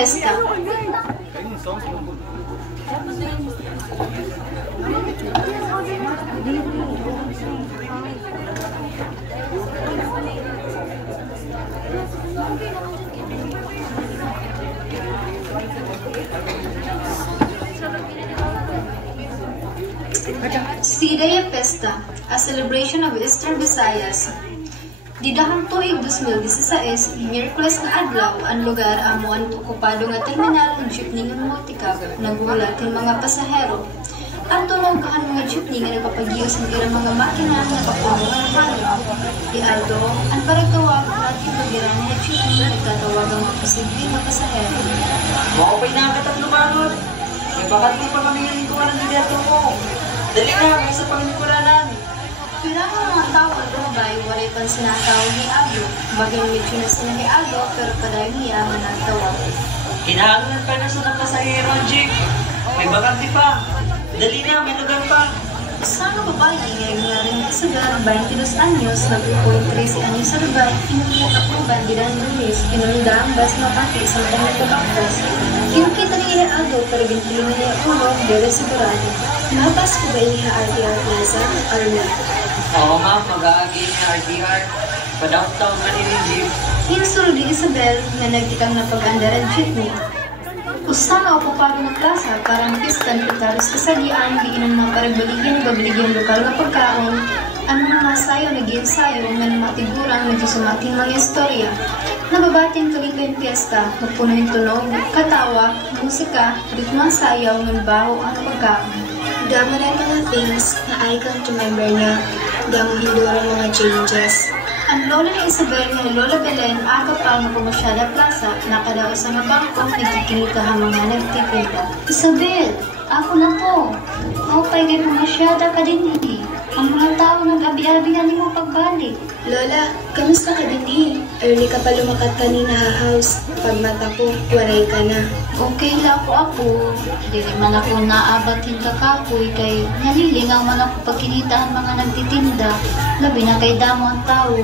Pesta. Sidaya Pesta, a celebration of Eastern Visayas. Didahang tuig 2016, Miyerkules nga adlaw, ang lugar amuan okupado nga terminal ng jeepney ng multicab, nagulat yung mga pasahero. Ang tunog ang mga jeepney nga nagpapagiyos ng irang mga makina na kapuno ng halo. Di Aldo, ang paragtawag natin pagiran ng jeepney na nagtatawag ang mga posibleng mga pasahero. Makapay na ang katatlo manod. May bakat mo pa kami ng lingkuran ng ligato mo. Dali na, may isa pang lingkuranan. Pilang mga tao at lumabay, walay pang sinatawag ni Aldo. Bagay medyo na sila ni Aldo, pero padayon niya ang nagtawag. Hinahangan pa na sa ng pasahero, Jeep. May bakante pa. Dali na, may lugar pa. Isang babae ngayon nga rin Isabel, 22 anyos, nag-upoy 13 anyos sa rubay, inuwi at uban, bilang lumis, pinunda ang bas na pati sa mga nagpapaktos. Kinukita niya ni Aldo, pero bintilin niya ulo, pero sigurado. Mapas ko ba niya RTR Plaza, or not? Oo nga, mag-aagi niya RTR. Pa-downtown ka ni Jeep. Insul di Isabel, na nagkitang napag-andaran jeepney. Usama okupado ng plaza, parang pistan, pitaros kasalian, diinan mga paragbaligyan lokal na pagkaon, ang mga masayo nag-iensayo, nga matigurang nagsusumating mga istorya. Nababating kalipay piyesta, magpuno yung tunog, katawa, musika, ritmang sayaw, ng baho ang pagkaon. Damo na mga things na icon to member niya, damo hindura mga changes. Ang lola ni Isabel nga Lola Belen, aga pa nga pumasyada plaza, nakadaw sa nga bangko, nagkikinita ang mga nagtitinda. Isabel, ako na to. Ako pa'y kay pumasyada ka din hindi. Ang mga tao nag-abi-abihan mo pagbalik. Lola, kamusta ka din eh? Early ka pa lumakat kanina ha-house. Pag mata ko, waray ka na. Okay lang ako. Hindi man ako naabatin kakapoy kay nalilingaw man ako pagkinita ang mga nagtitinda. Labi na kay damo ang tao.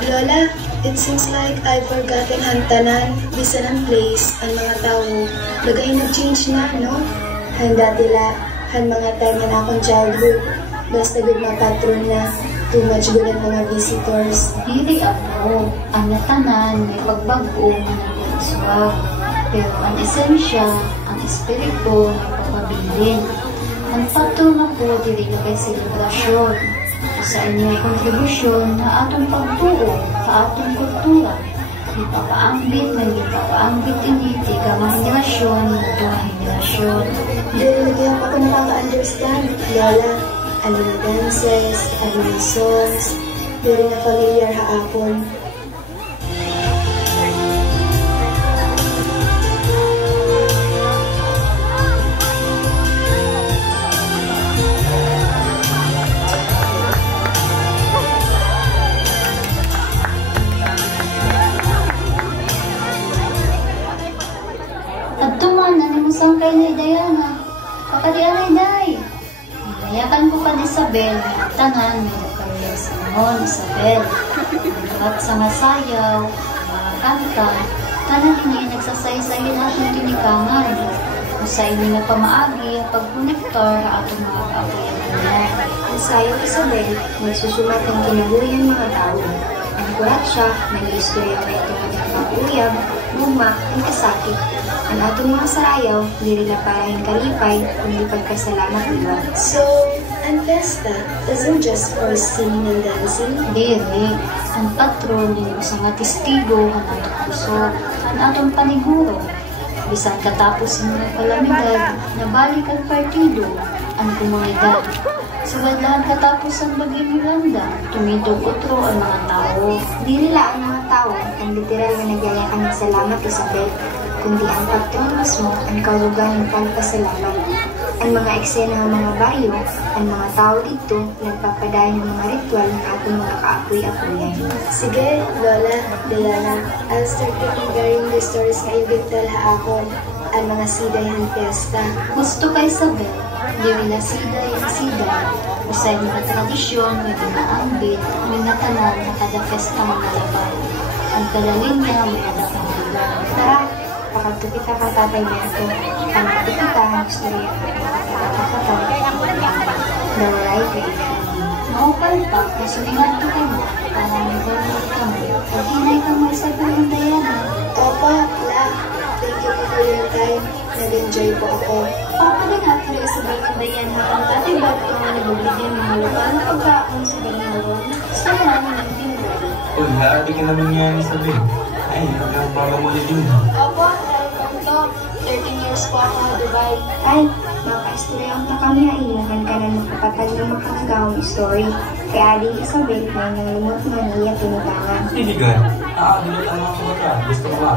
Lola, it seems like I've forgotten hantanan, bisan ang place, ang mga tao. Bagay nag-change na, no? Handa tila, han mga time na akong childhood. Basta good mga patron na, too much good ang mga visitors. Dili ako, ang natanan may pagbago na nagpapaswag. Pero ang esensya, ang espiritu na papabilin. Ang patron ako dili na kay selebrasyon. Sa inyong kontribusyon na atong pagtuo sa atong kultura. Ipapaambit ng ipapaambit ini tiga mga henerasyon na mga henerasyon. Dili lagi ako nakaka-understand, Lola. Ano na dances, ano na songs, dili na familiar haapon. At tuman, nanimusang kay ni Diana. Pakadianay, Day. Nayakan ko pa ni Isabel, tanan, may nagkaroon sa Simon, Isabel. At sa masayaw, mga kanta, tanan hindi nagsasay-sayin atong tinikangan. Kung sa inyo na pamaagi, ang pagkonektor sa atong mga kaapuyan niya. Ang sayang Isabel, nagsusulat ang kinabuhi mga tao. Ang kurat siya, nag-istorya kay itong mga uyab, guma, ang kasakit. Ang atong mga sarayaw, dili na parahin kalipay, kundi pagkasalamat nila. So, ang festa isn't just for singing and dancing? Dili, ang patron din sa nga testigo, ang atong puso, ang atong paniguro. Bisan katapos ng mga kalamidad, nabalik ang partido, ang komunidad. Suwadlahan katapos ang Bagyong Yolanda, tumidog utro ang mga tao. Di nila ang mga tao ang literal na nagyayakan ng salamat, Isabel, kundi ang patron mismo ang kalugan ng pagpasalamat. Ang mga eksena ng mga baryo, ang mga tao dito, nagpapadayon ng mga ritual ng ating mga kaapoy-apoyan. Sige, Lola, Diana, I'll start preparing the stories na ibigtal haakon, ang mga sidayan fiesta. Gusto kay Isabel, diri na siday ang siday, usay mga tradisyon na ginaambit, may natanan na kada festa mga labay. Ang kalalin niya may adapang lugar. Tara, kakatupita ka tatay nito. Ang katupita ang istorya the variety. Maupal pa, kasulingan ko mo. Parang nagulog ka mo. Paghinay kang magsabi ng Diana. Opo, la. Thank you po for your time. Nag-enjoy po ako. Papalingat ka sa Barang Diana ang tatibag ko nga nabubigyan ng lokal na pagkaon sa Barangay. Gusto mo namin ng timber. Uy, laati ka naman yan, Isabel. Ay, hanggang bago mo din. Opo, to. 13 years po ako na Dubai. Ay, makaistorya ang kami na inuhan ka na nakapatag ng makakagawang story. Kaya aling Isabel na nalumot nga niya pinutangan. Tiligan, nakadulot ang mga kumata. Gusto mo ba?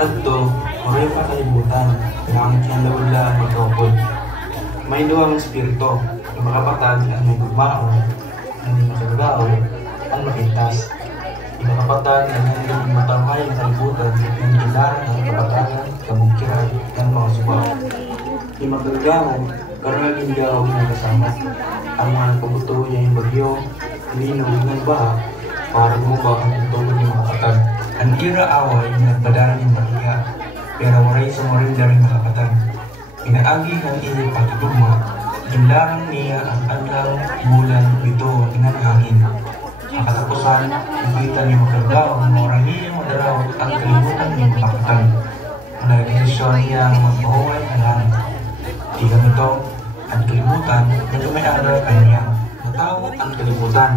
At to, maray pa kalibutan. Pinangit niyang lawala ang magkapod. May luwang espiritu na makapatag ang may gugmaon, ang hindi makagao, ang makintas. Inakapatag ang hanggang matangay ng kalibutan ng ilaran ng kapatagan, kabungkiran, ng mga subaw. Di magagawa, karaging gaw na kasama. Ang mga pabuto niya yung bagyo, linog ng baha, para gumawa ang tutulog ng mga katag. Ang ira away na nagpadaan ng bahiya, pero waray sa marinda rin makakatag. Pinaagi ng inyong patutugma, ginlarang niya ang adlaw, bulan, bito, ng hangin. Ang katapusan, nakita niyo magkagaw ang morahiyang madaraw ang kalimutan niya makakatag. Ang nagdesisyon niya ang magpahuway ang langit. Di ganito, ang kalimutan na lumayara kanya. Natawag ang kalimutan.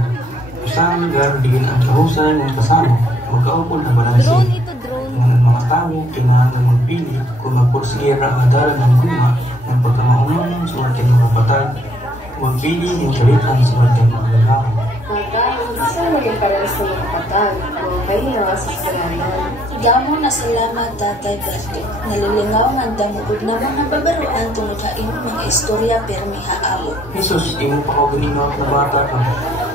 Isang lugar din ang kahusan ng kasama, magkaupol na balansin. Ngunit mga tao, kailangan magpili kung magpursigira ang adalan ng guma ng pagkamaunang sa mga kinakapatag, magpili ng kalitan sa mga kinakagagawa. Isa mo yung parang sa mga katag o kayo sa kalanan. Gamo na salamat Tatay Berto. Nalilingaw nga damugod na mga babaruan tungod sa imong mga istorya permi haabo. Jesus, di mo pa ako ganinawat na bata ka.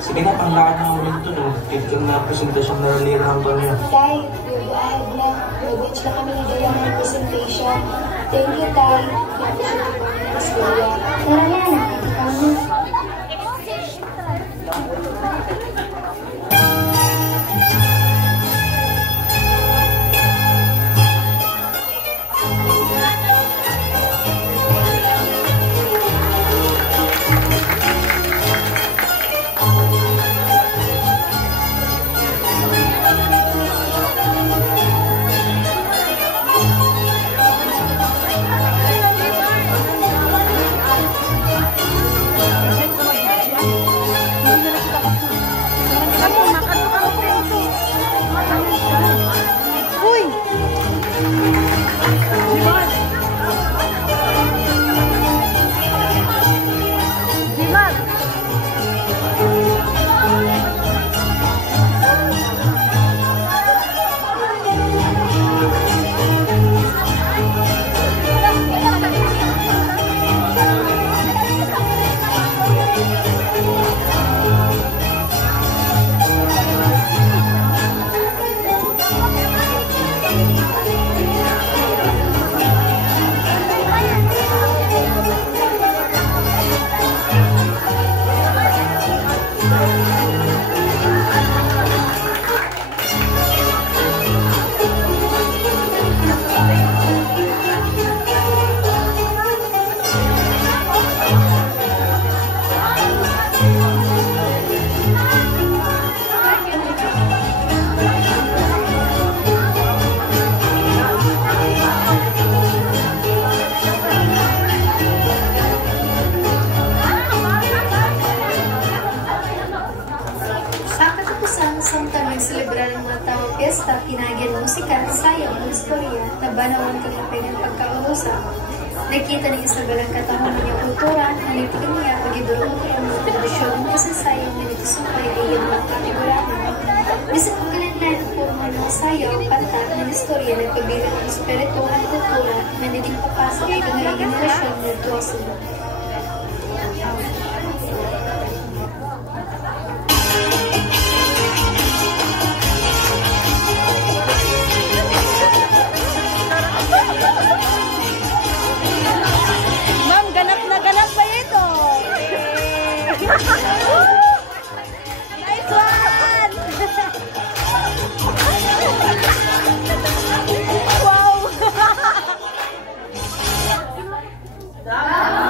Sige na, panglaan na ako rin ito. Nag-tip ka na presentasyon na nalirang ba niya. Tay, you're ahead na. Nag-reach na kami na ng presentation. Thank you, Tay. Nag-appreciate ko ng istorya. Tara na, nakikita mo. Piyesta, pinagyan musika, sayaw, ng istorya, nabanawan kagapay ng pagkakausap. Nakita ni Isabel ang katahon niya kultura, nalipin niya pag-idurong ko ang mga tradisyon ng kasasayang na nagsusumpay ay iyong mga kategoryahan. Bisan kung kalanlan po mga sayaw, kanta, ng istorya na kabilang ang espiritu at kultura na naging papasok ay mga generasyon na tuwasunod. Nice one! Wow! Tama!